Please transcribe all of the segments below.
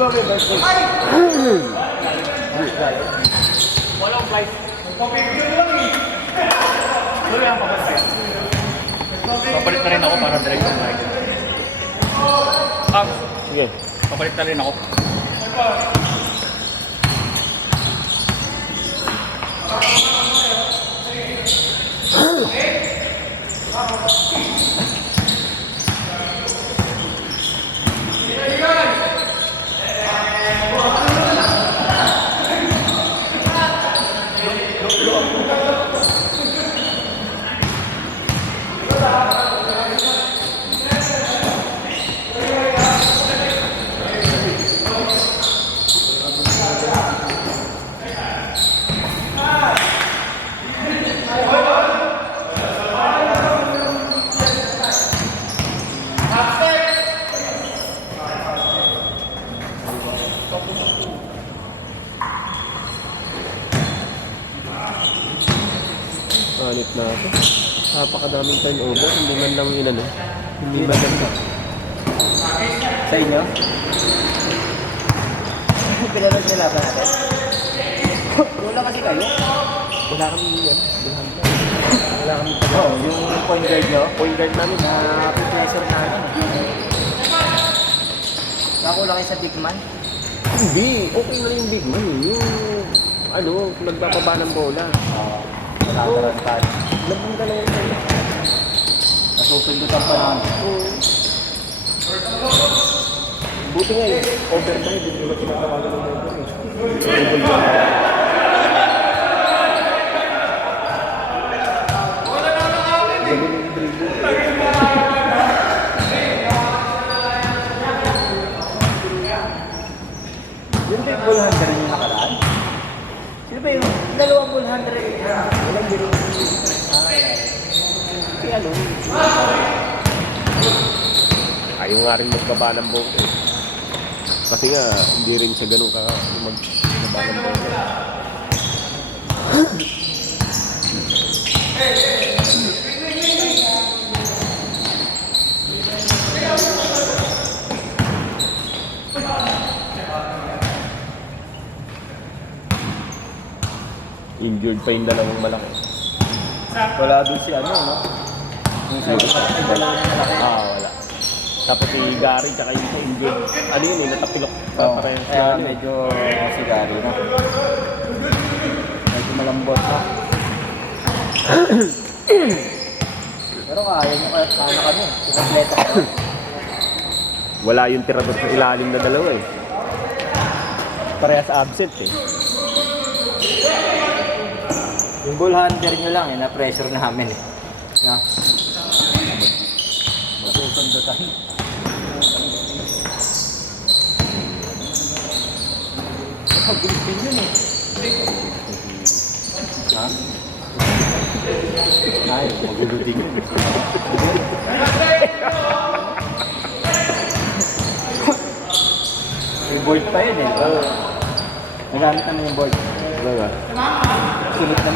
ba may birthday? Walang flight. Papicture lang eh. Sorry ang papasay. Papalit na rin ako para direct sa mic. Sige. Papalit na rin ako. Anit na ako. Napakadaming turnover. Hindi man lang yun ano. Hindi maganda. Sa inyo? Pinanood nila ba natin? Wala kasi kayo? Wala kami yan. Wala kami Oo, yung point guard nyo? point guard namin. Na pressure namin. Nakuha kayo sa big man? Hindi. Okay na yung big man. Yung ano, nagbababa ng bola. Oo. Nakatarantad. Labang dalawang tayo. Nasusundutan pa namin. Buti nga yun. Overtime. Hindi ba pinatawagan ng overtime? Yung big ball hunter yung nakaraan? Sino ba yung dalawang ball hunter? Walang biring. Kaya ano? Ayaw nga rin magbaba ng bola eh. Kasi nga, hindi rin siya ganun magbaba ng bola. Injured pa yung dalawang malaki. Wala doon si ano, no? Yung sa dalawa na malaki. Wala. Tapos si Gary tsaka yung sa injured. Ano yun eh, natapilok sa Oo, parehas kaya na yun. medyo sigari na. Medyo malambot na. Pero kaya nyo kaya sana kami. Kumpleto ka. Wala yung tirador sa ilalim na dalawa eh. Parehas absent eh. Yung ball hunter nyo lang eh, na-pressure namin eh. Na? Masusundutan. Pag-bilis din yun eh. Ha? Ay, maguludin yun. May board pa yun eh. Nagamit naman yung board. Talaga? Sunod na.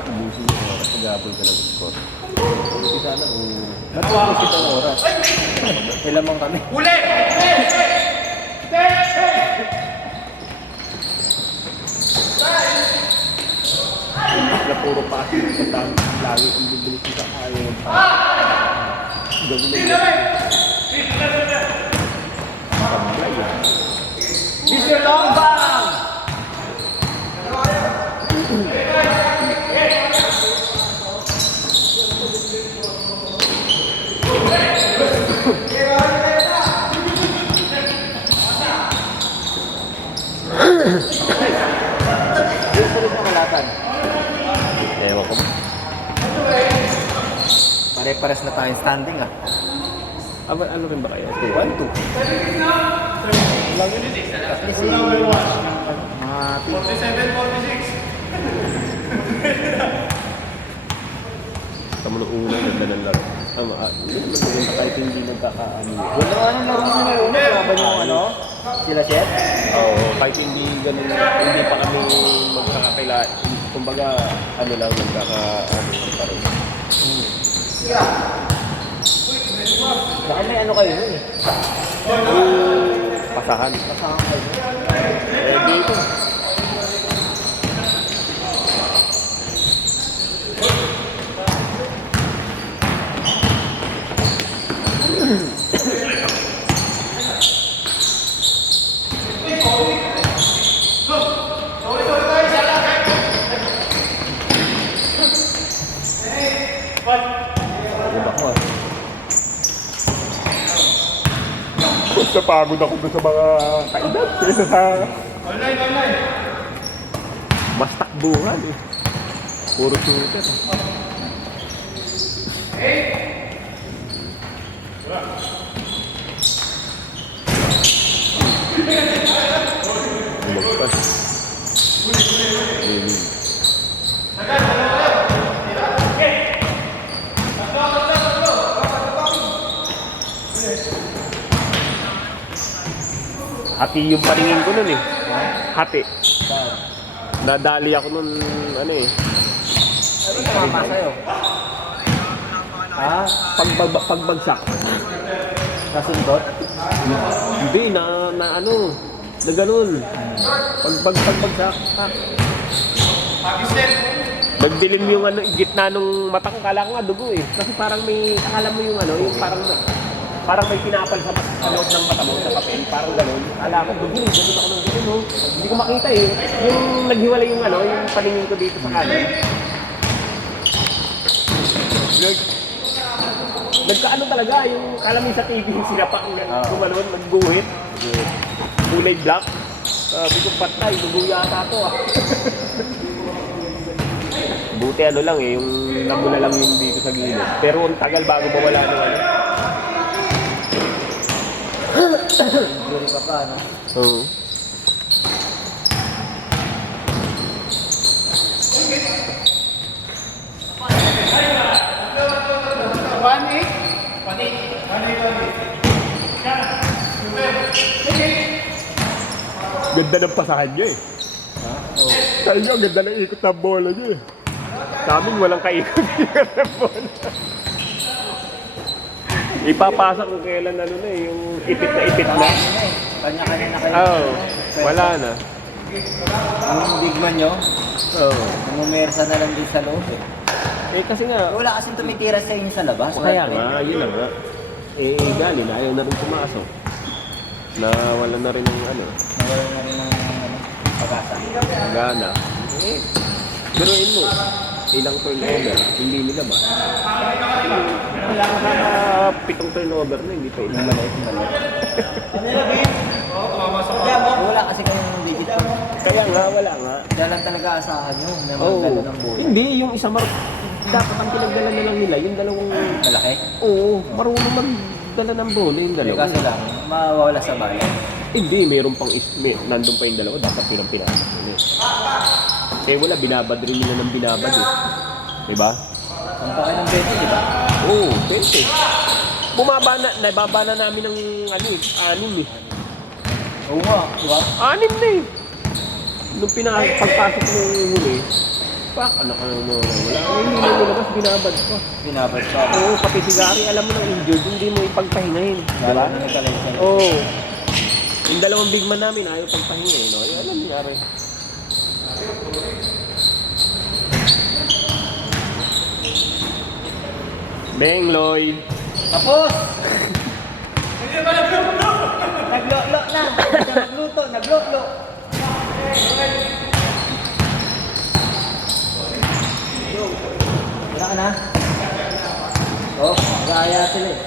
Ubusin yung oras. Pag-apple ka lang sa score. Hindi sana kung... Natulog kita ng oras. Ilamang kami. Uli! Na puro pass. Lagi ang bibilis sa ayaw ng pass. Gawin na yun. Sablay ah. Mr. Longbang! Gusto rin na malatan. Ewan ko. Pare-pares na tayong standing ah. Ano rin ba kaya? 1-2. At least mga 47-46. Tama nung una, ganda ng laro. Tama, hindi naman maganda kahit hindi magkakaano. wala anong laro mo na una. Laban yung ano? Sila Chef? Oo, kahit hindi ganun, hindi pa kami magkakakila. Kumbaga, ano lang, nagkakaano pa rin. Baka may ano kayo nun eh. Pasahan. Kasama kayo. Eh, dito. Pagod ako ah. Napagod ako doon sa mga kainan. Kaysa sa... Mas takbuhan eh. Puro shooter. Lumagpas. Hati yung paningin ko nun eh. Hati. Nadali ako nun, ano eh. Ano tumama sa'yo? Ha? Pagbagsak. Nasundot? Hindi, na ano, na ganun. Pagbagsak. Nagdilim yung ano, gitna nung mata ko, kala ko nga dugo eh. Kasi parang may, akala mo yung ano, yung parang may pinapal sa loob ng mata mo, sa papel, parang gano'n. Akala ko dugo, ganun ako ng ganun, no? Hindi ko makita eh. Yung naghiwalay yung ano, yung paningin ko dito sa kanan. Nagkaano talaga, yung kala mo sa TV yung sinapak, gumanon, nagguhit. Kulay black. Sabi ko patay, dugo yata to ah. Buti ano lang eh, yung namuna lang yung dito sa gilid. Pero ang tagal bago mawala ng ano. Injury ka pa, no? Oo. Ganda ng pasahan niya eh. Ha? Oo. Sa inyo, ang ganda ng ikot ng bola niya eh. Sa amin, walang kaikot-ikot ng bola. Ipapasa kung kailan ano na eh, yung ipit na ipit na. Kanya-kanya na kayo. Oo, wala na. Yung big man nyo, Oo. umumersa na lang din sa loob eh. Eh kasi nga, Wala kasing tumitira sa inyo sa labas. kaya nga, yun na nga. Eh, gali na, ayaw na rin pumasok. Nawala na rin ng ano, Nawala na rin ng pag-asa. gana. Eh, pero yun mo, ilang turnover, hindi nila ba? Wala ka 7 turnover na, hindi pa ilang maliit. Wala kasi kayong digit ko. Kaya nga, wala nga. Kaya lang talaga asahan nyo na Oo. magdala ng buhay. Hindi, yung isa dapat ang pinagdala na lang nila, yung dalawang... Malaki? Oo, marunong magdala ng bola yung Yung dalawa. kaso lang, mawawala sa bayan. Hindi, mayroon pang nandun pa yung dalawa, dapat pinapasok nila. Eh wala, binabad rin nila ng binabad eh. Diba? Ang paki ng beto, di ba? Oo, pwede. Nababa na namin ng ano eh, 6 eh. Oo nga, di ba? 6 na eh. Nung pagpasok ng huli, ano ka nang wala. Hindi na nilabas, binabad ko. Binabas pa. Oo, pati si Gary, alam mo nang injured, hindi mo ipagpahingahin. Diba? Diba? Na nagkalay-kalay. Oo. Yung dalawang big man namin, ayaw pagpahingahin. No? Yung alam niya rin. Beng Lloyd. Tapos! Naglolo na! Nagluto, naglolo! Wala ka na? Oh, gaya sila eh.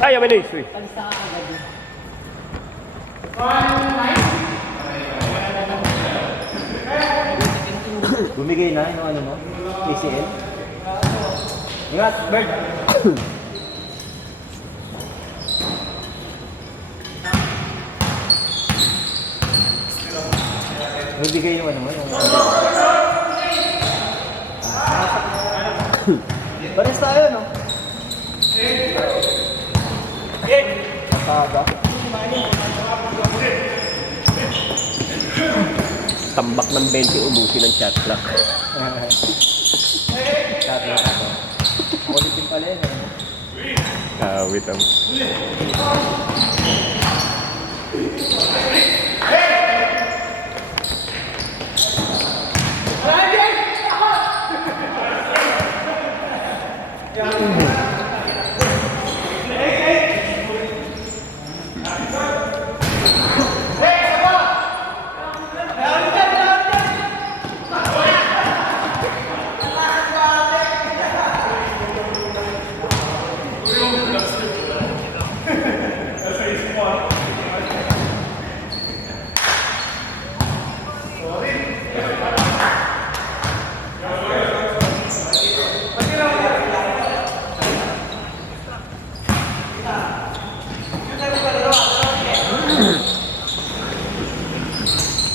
Ay, may nice. Kalista ka agad eh. Bumigay na yung ano mo? PCL? Ingat, Bird! Bumigay yung ano mo? Pares tayo, no? Masaba. Tambak ng 20, ubusin ng shot clock. Sabi. din pala yun. Wait lang.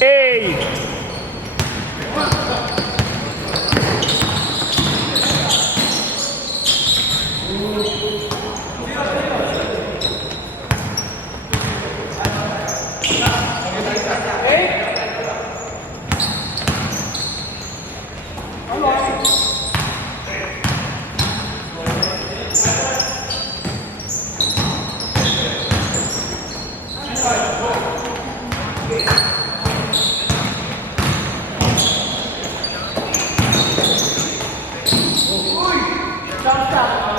Hey!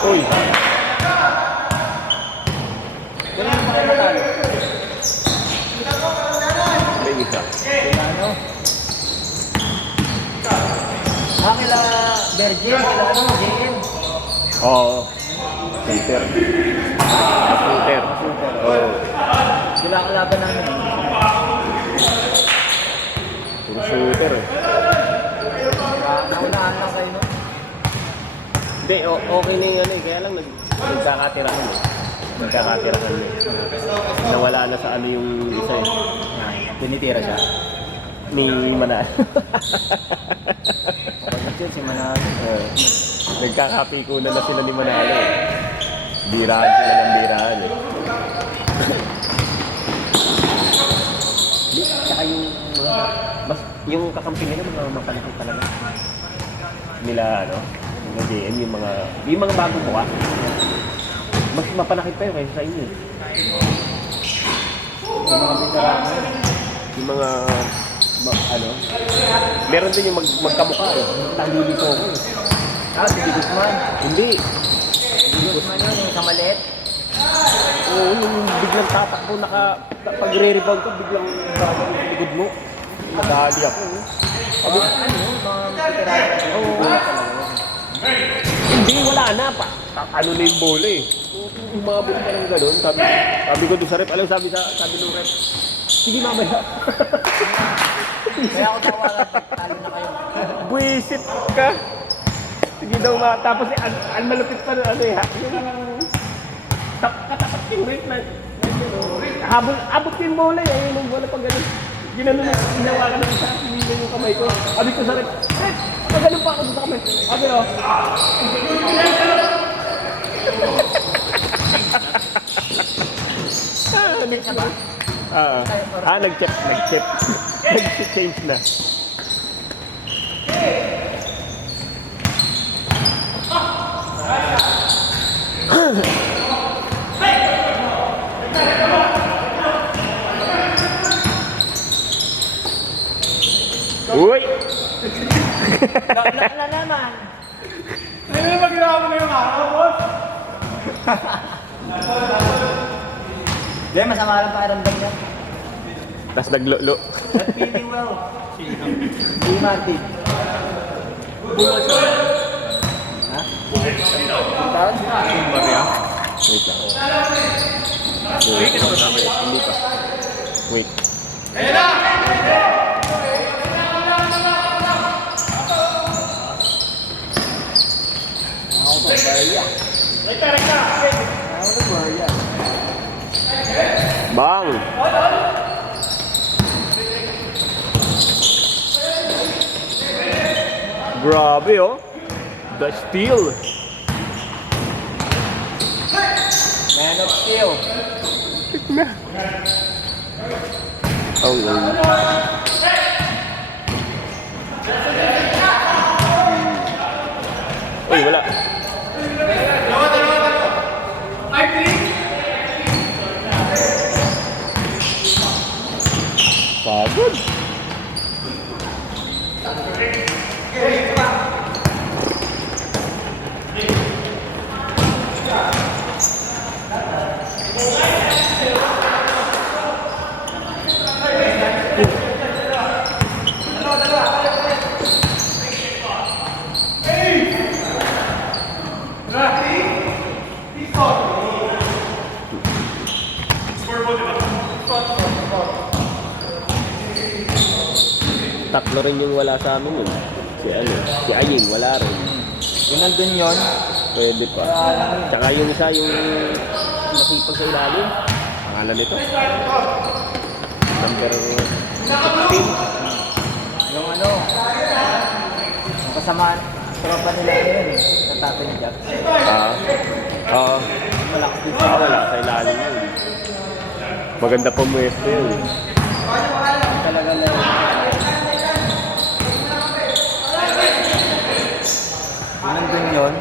Uy! Ganun yung mga natalo. May isa. Kila ano? Kila Virgin, kila ano, JM. Oo. Shooter. Shooter. Oo. Sila ang kalaban namin. Puro shooter eh. Naunahan lang kayo, no? Hindi, okay na yung ano eh. Kaya lang nagkakatirahan eh. Nagkakatirahan eh. Nawala na sa ano yung isa eh. Tinitira siya. Ni Manal. Pagkat yun, si Manalo. Nagkakapikunan na sila ni Manalo eh. Birahan sila ng birahan eh. Di, tsaka yung mga, yung kakampi nila mga mapanakit talaga. Nila ano, yung GM, yung mga bagong buka. Mas mapanakit pa yun kaysa sa inyo. Yung mga veterano. Yung mga, ano, meron din yung magkamukha eh. Talili ko ako eh. Si Guzman. Hindi. Si Guzman yun, yung sa maliit. Oo, yung biglang tatakbo, pag-re-rebound ka, biglang bago yung likod mo. Nadali ako. Ano yun, mga veterano. Oo. Hindi, wala na pa. Ano na yung bola eh. Yung mga bola pa ng gano'n, sabi ko doon sa rep, alam sabi nung rep, sige mamaya. Kaya ako tawagan, talo na kayo. Buisit ka. Sige daw nga. Tapos ang malupit pa na ano eh. Yung katapat yung rep na. Abot yung bola eh. Ayun yung bola pag gano'n. Ginano na, ginawa ka ng isa. Hinilan yung kamay ko. Sabi ko sa rep, rep, magaling pa ako doon sa kamay. Sabi oh. Nag-chip. Nag-change na. Uy! Lock na naman. Ano yung magagawa mo na yung araw, boss? Hindi, masama lang pakiramdam niya. Tapos naglo-lo. Not feeling well. Si Martin. Bukas siya. Ha? Bukas? Wait lang. Hindi pa. Wait. Ako ba, Barya? Ako ba, Barya? Bang! Grabe oh. The steal. Man of Steel. Oh, Uy, wala. Pagod. Tatlo rin yung wala sa amin yun. Si Aying, wala rin. Kung nandun yun, Pwede pa. Tsaka yung isa, yung masipag sa ilalim. Pangalan nito? Number 16. yung ano, yung kasamaan, tropa nila yun, sa tatay ni Jack. Oo. Malakas dito. Wala sa ilalim yun. Maganda pa muwesto yun. Talaga na yun. Kung nandun yun,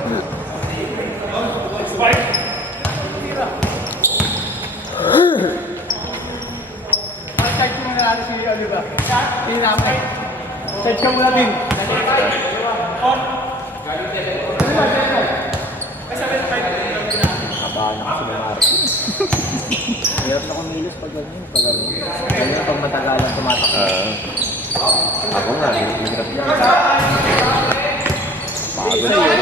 Check mo na natin si Oliva. Tinapay. Check ka muna din. kabahan ako sa mga araw. Hirap na kumilos pag ganyan, pag ano. Ganyan pag matagalan tumatakbo. Ako nga, hirap na. Pagod na yun.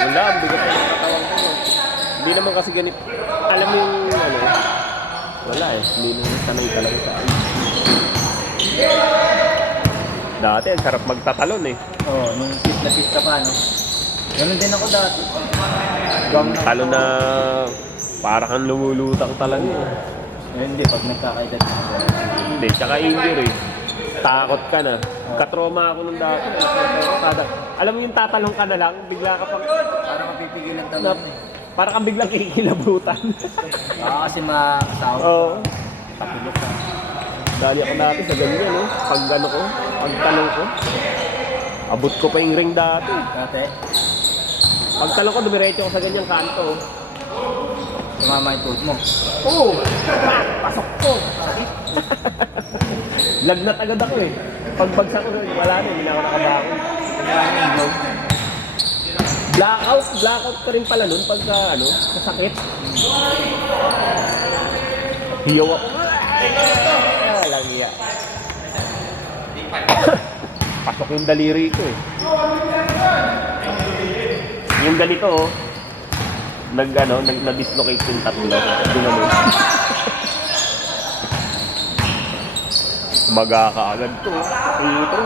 Wala, ang bigat na yung katawan ko. Hindi naman kasi ganit. Alam mo yung ano, wala eh. Hindi naman sanay talaga sa akin. Dati, ang sarap magtatalon eh. Oo, nung pista pa, no? Ganun din ako dati. Talon na para kang lumulutang talaga eh. Ngayon hindi, pag nagkakaedad na ako. Hindi, tsaka injury. Takot ka na. Katroma ako nung dati. Alam mo yung tatalong ka na lang, bigla ka pang... Para mapipigilan talon eh. Para kang biglang kikilabutan. Kasi matawag Oo. tapilok ka. Dali ako dati sa ganyan, no? Pag ano ko, pag talong ko. Abot ko pa yung ring dati. Dati, Pag talong ko, dumiretso ko sa ganyang kanto. tumama yung tooth mo. Oo! Pasok ko! Sakit! Lagnat agad ako eh. Pagbagsak ko, wala na, hindi na ako nakabangon. Kaya yung glow. Blackout ka rin pala nun pagka ano, kasakit. Hiyaw ako. Walang iya. Pasok yung daliri ko eh. Yung ganito oh, na-dislocate yung tatlo. Gumano. Maga ka agad to. Ito.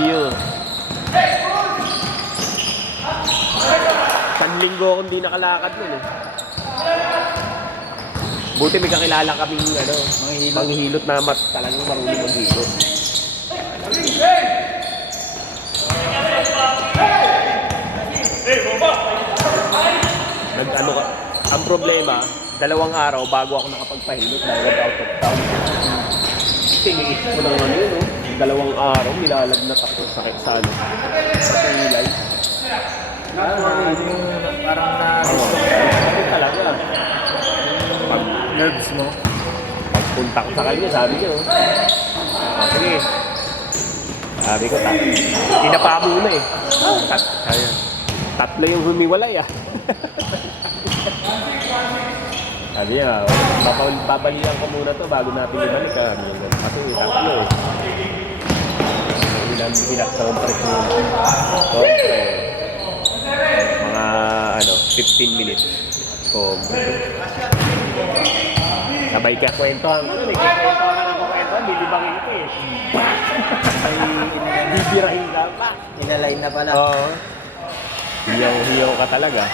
Diyos. Sanlinggo akong di nakalakad nun eh. Buti may kakilala kaming ano, manghihilot na talagang marunong maghilot. Nag-ano ka, ang problema, 2 araw bago ako nakapagpahilot dahil out of town. Tiniis ko ng ano yun, 2 araw, nilalagnat ako sakit sa ano, sa ilay. Parang na Sakit talaga. Pag nerves mo. pagpunta ko sa kanya, sabi niya, sige. Sabi ko, tinapa muna eh. Tatlo yung humiwalay ah. Sabi niya, babalikan ko muna to bago natin ibalik ah. Kasi tatlo eh. Hinag-compress muna. Compress. Mga 15 minutes. Sabay ka kwentuhan ko nun eh. Kwentuhan ka ng kwentuhan, bibibangin ko eh. Bibirahin ka pa. Inalign na pala. Oo. Hiyaw ka talaga.